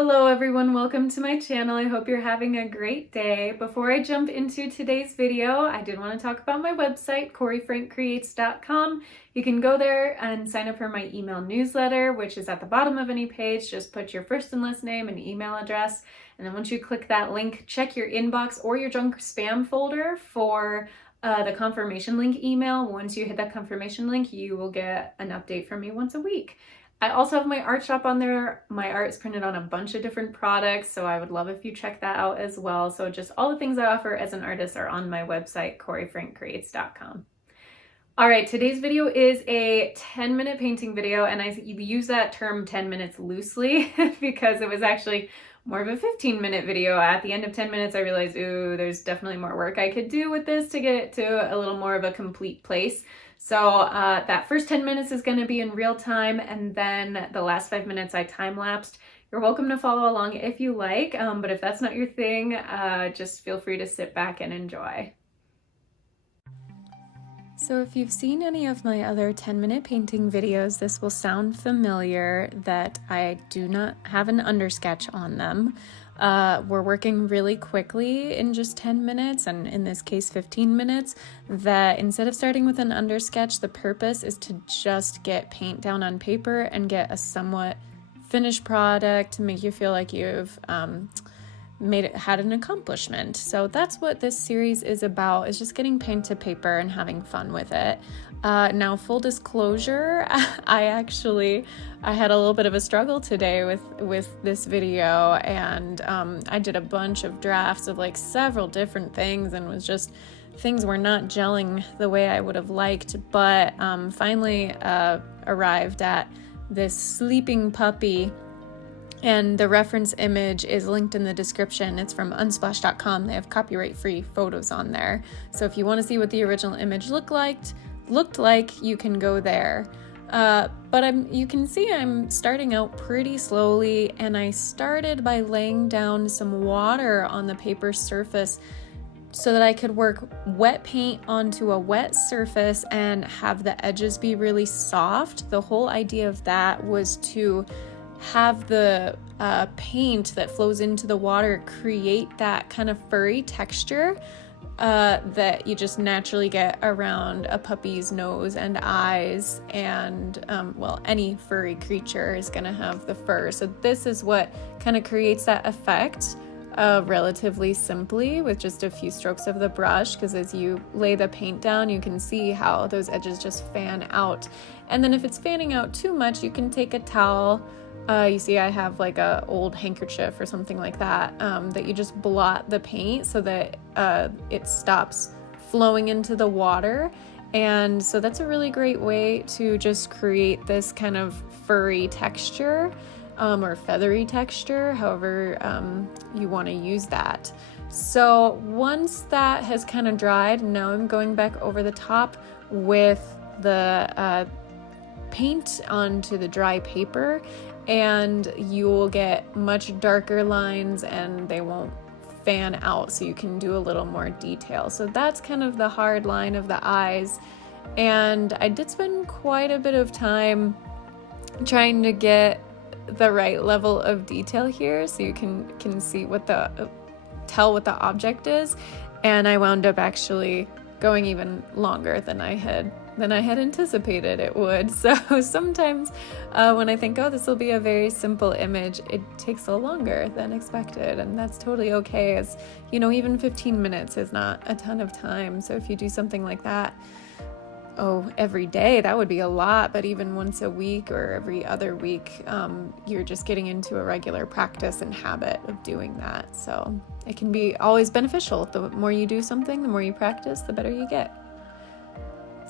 Hello everyone, welcome to my channel. I hope you're having a great day. Before I jump into today's video, I did want to talk about my website, CoreyFrankCreates.com. You can go there and sign up for my email newsletter, which is at the bottom of any page. Just put your first and last name and email address. And then once you click that link, check your inbox or your junk spam folder for the confirmation link email. Once you hit that confirmation link, you will get an update from me once a week. I also have my art shop on there. My art is printed on a bunch of different products, so I would love if you check that out as well. So just all the things I offer as an artist are on my website, CoreyFrankCreates.com. All right, today's video is a 10-minute painting video, and I use that term 10 minutes loosely because it was actually more of a 15-minute video. At the end of 10 minutes, I realized, ooh, there's definitely more work I could do with this to get it to a little more of a complete place. So that first 10 minutes is going to be in real time, and then the last 5 minutes I time-lapsed. You're welcome to follow along if you like, but if that's not your thing, just feel free to sit back and enjoy. So if you've seen any of my other 10-minute painting videos, this will sound familiar that I do not have an undersketch on them. We're working really quickly in just 10 minutes, and in this case 15 minutes, that instead of starting with an undersketch, the purpose is to just get paint down on paper and get a somewhat finished product to make you feel like you've had an accomplishment. So that's what this series is about, is just getting paint to paper and having fun with it. Now, full disclosure, I had a little bit of a struggle today with this video, and I did a bunch of drafts of like several different things, and things were not gelling the way I would have liked, but finally arrived at this sleeping puppy. And the reference image is linked in the description. It's from unsplash.com. They have copyright-free photos on there. So if you want to see what the original image looked like, you can go there. But you can see I'm starting out pretty slowly, and I started by laying down some water on the paper surface so that I could work wet paint onto a wet surface and have the edges be really soft. The whole idea of that was to have the paint that flows into the water create that kind of furry texture that you just naturally get around a puppy's nose and eyes, and well, any furry creature is going to have the fur. So this is what kind of creates that effect relatively simply with just a few strokes of the brush, because as you lay the paint down, you can see how those edges just fan out. And then if it's fanning out too much, you can take a towel. You see I have like a old handkerchief or something like that, that you just blot the paint so that it stops flowing into the water. And so that's a really great way to just create this kind of furry texture or feathery texture, however you want to use that. So once that has kind of dried, now I'm going back over the top with the paint onto the dry paper, and you will get much darker lines and they won't fan out, so you can do a little more detail. So that's kind of the hard line of the eyes, and I did spend quite a bit of time trying to get the right level of detail here so you can see tell what the object is, and I wound up actually going even longer than I had anticipated it would. So sometimes when I think, oh, this will be a very simple image, it takes a little longer than expected, and that's totally okay, as you know, even 15 minutes is not a ton of time. So if you do something like that, every day, that would be a lot, but even once a week or every other week, you're just getting into a regular practice and habit of doing that. So it can be always beneficial. The more you do something, the more you practice, the better you get.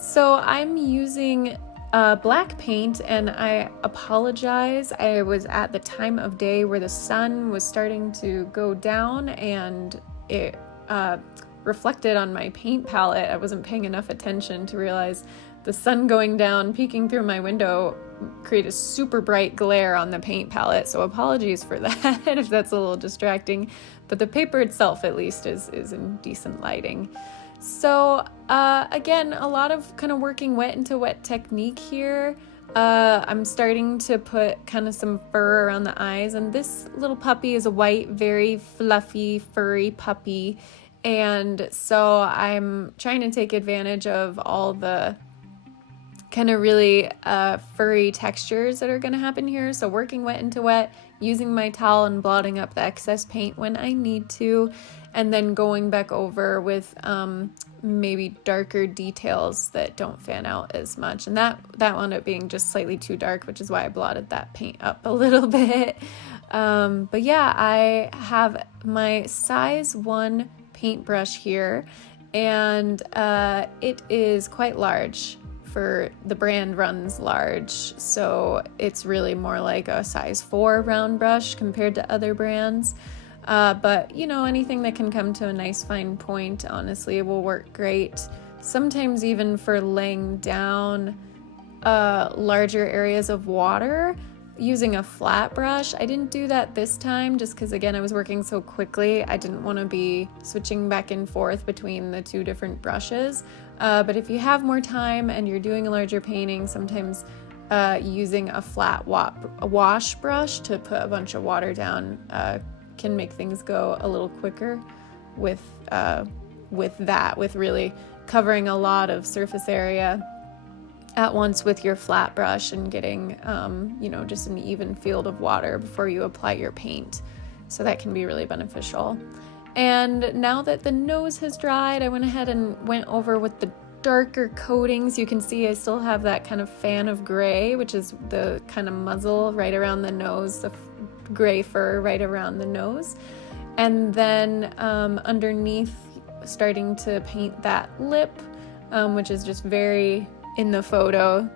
So I'm using black paint, and I apologize. I was at the time of day where the sun was starting to go down, and it reflected on my paint palette. I wasn't paying enough attention to realize the sun going down, peeking through my window, created a super bright glare on the paint palette. So apologies for that if that's a little distracting, but the paper itself at least is in decent lighting. So again, a lot of kind of working wet into wet technique here. I'm starting to put kind of some fur around the eyes, and this little puppy is a white, very fluffy, furry puppy, and so I'm trying to take advantage of all the kind of really furry textures that are going to happen here. So working wet into wet, using my towel and blotting up the excess paint when I need to, and then going back over with maybe darker details that don't fan out as much. And that wound up being just slightly too dark, which is why I blotted that paint up a little bit. But yeah, I have my size 1 paintbrush here, and it is quite large. For the brand runs large, so it's really more like a size 4 round brush compared to other brands. But you know, anything that can come to a nice fine point, honestly, will work great. Sometimes even for laying down larger areas of water using a flat brush. I didn't do that this time just because, again, I was working so quickly. I didn't want to be switching back and forth between the 2 different brushes. But if you have more time and you're doing a larger painting, sometimes using a flat wash brush to put a bunch of water down can make things go a little quicker with really covering a lot of surface area at once with your flat brush and getting, just an even field of water before you apply your paint. So that can be really beneficial. And now that the nose has dried, I went ahead and went over with the darker coatings. You can see I still have that kind of fan of gray, which is the kind of muzzle right around the nose, the gray fur right around the nose. And then underneath, starting to paint that lip, which is just very in the photo,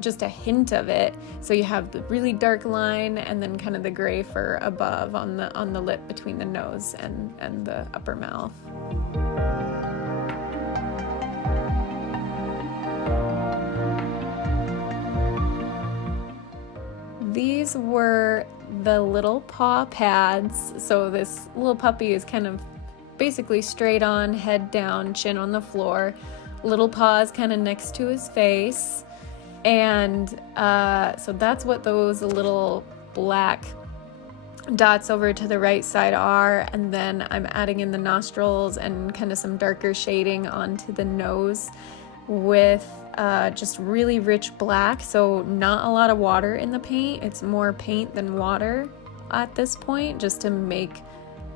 just a hint of it. So you have the really dark line and then kind of the gray fur above on the lip between the nose and the upper mouth. These were the little paw pads. So this little puppy is kind of basically straight on, head down, chin on the floor, little paws kind of next to his face. And so that's what those little black dots over to the right side are. And then I'm adding in the nostrils and kind of some darker shading onto the nose with just really rich black. So not a lot of water in the paint. It's more paint than water at this point, just to make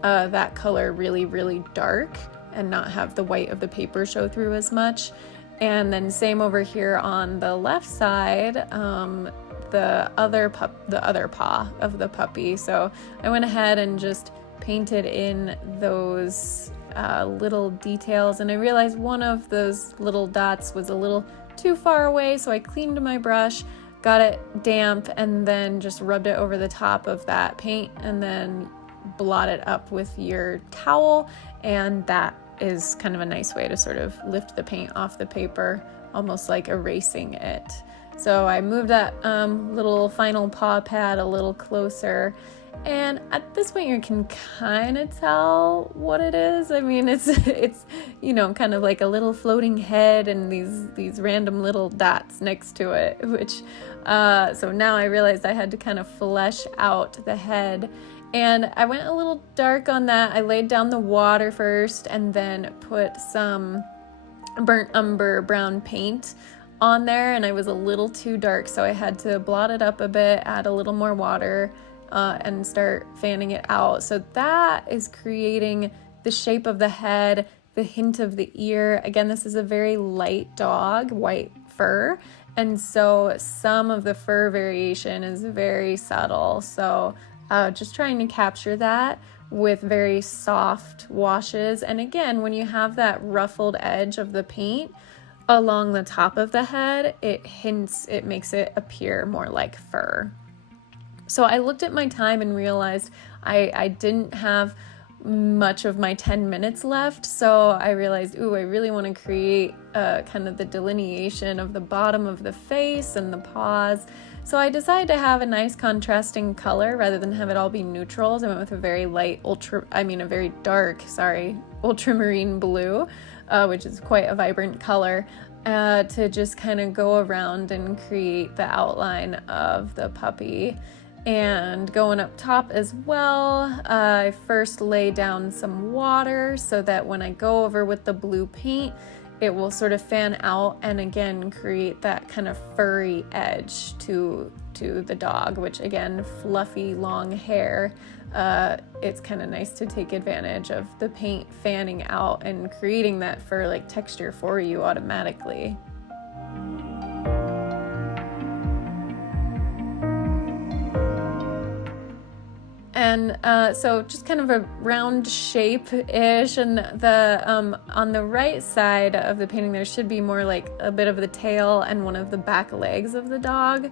that color really, really dark and not have the white of the paper show through as much. And then same over here on the left side, the other paw of the puppy. So I went ahead and just painted in those little details, and I realized one of those little dots was a little too far away, so I cleaned my brush, got it damp, and then just rubbed it over the top of that paint, and then blot it up with your towel. And that is kind of a nice way to sort of lift the paint off the paper, almost like erasing it. So I moved that little final paw pad a little closer, and at this point you can kind of tell what it is. I mean, it's kind of like a little floating head and these random little dots next to it, which so now I realized I had to kind of flesh out the head. And I went a little dark on that. I laid down the water first and then put some burnt umber brown paint on there, and I was a little too dark, so I had to blot it up a bit, add a little more water, and start fanning it out. So that is creating the shape of the head, the hint of the ear. Again, this is a very light dog, white fur, and so some of the fur variation is very subtle. So just trying to capture that with very soft washes. And again, when you have that ruffled edge of the paint along the top of the head, it makes it appear more like fur. So I looked at my time and realized I didn't have much of my 10 minutes left. So I realized, I really want to create kind of the delineation of the bottom of the face and the paws. So I decided to have a nice contrasting color rather than have it all be neutrals. I went with a very dark ultramarine blue, which is quite a vibrant color. to just kind of go around and create the outline of the puppy. And going up top as well, I first lay down some water so that when I go over with the blue paint, it will sort of fan out and again create that kind of furry edge to the dog, which again, fluffy long hair. It's kind of nice to take advantage of the paint fanning out and creating that fur-like texture for you automatically. And so just kind of a round shape-ish, and the on the right side of the painting there should be more like a bit of the tail and one of the back legs of the dog.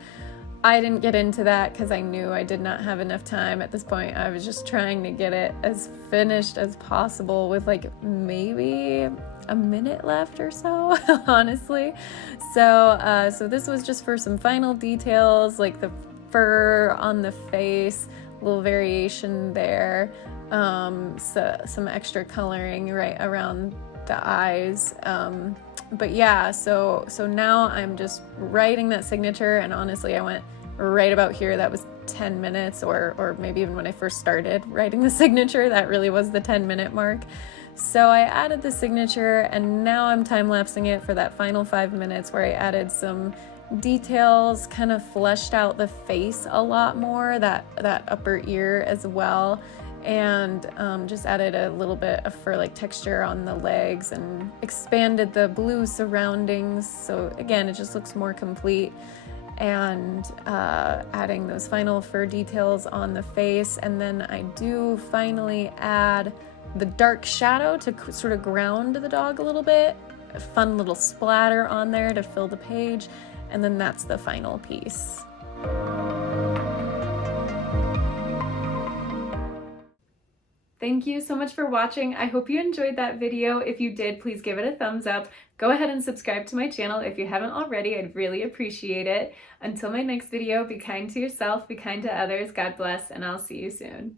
I didn't get into that because I knew I did not have enough time at this point. I was just trying to get it as finished as possible with like maybe a minute left or so, honestly. So this was just for some final details, like the fur on the face, little variation there, so some extra coloring right around the eyes. But yeah, so now I'm just writing that signature, and honestly I went right about here. That was 10 minutes, or maybe even when I first started writing the signature, that really was the 10-minute mark. So I added the signature, and now I'm time-lapsing it for that final 5 minutes where I added some details, kind of fleshed out the face a lot more, that upper ear as well, and just added a little bit of fur-like texture on the legs and expanded the blue surroundings, so again it just looks more complete. And adding those final fur details on the face, and then I do finally add the dark shadow to sort of ground the dog a little bit, a fun little splatter on there to fill the page, and then that's the final piece. Thank you so much for watching. I hope you enjoyed that video. If you did, please give it a thumbs up. Go ahead and subscribe to my channel if you haven't already. I'd really appreciate it. Until my next video, be kind to yourself, be kind to others. God bless, and I'll see you soon.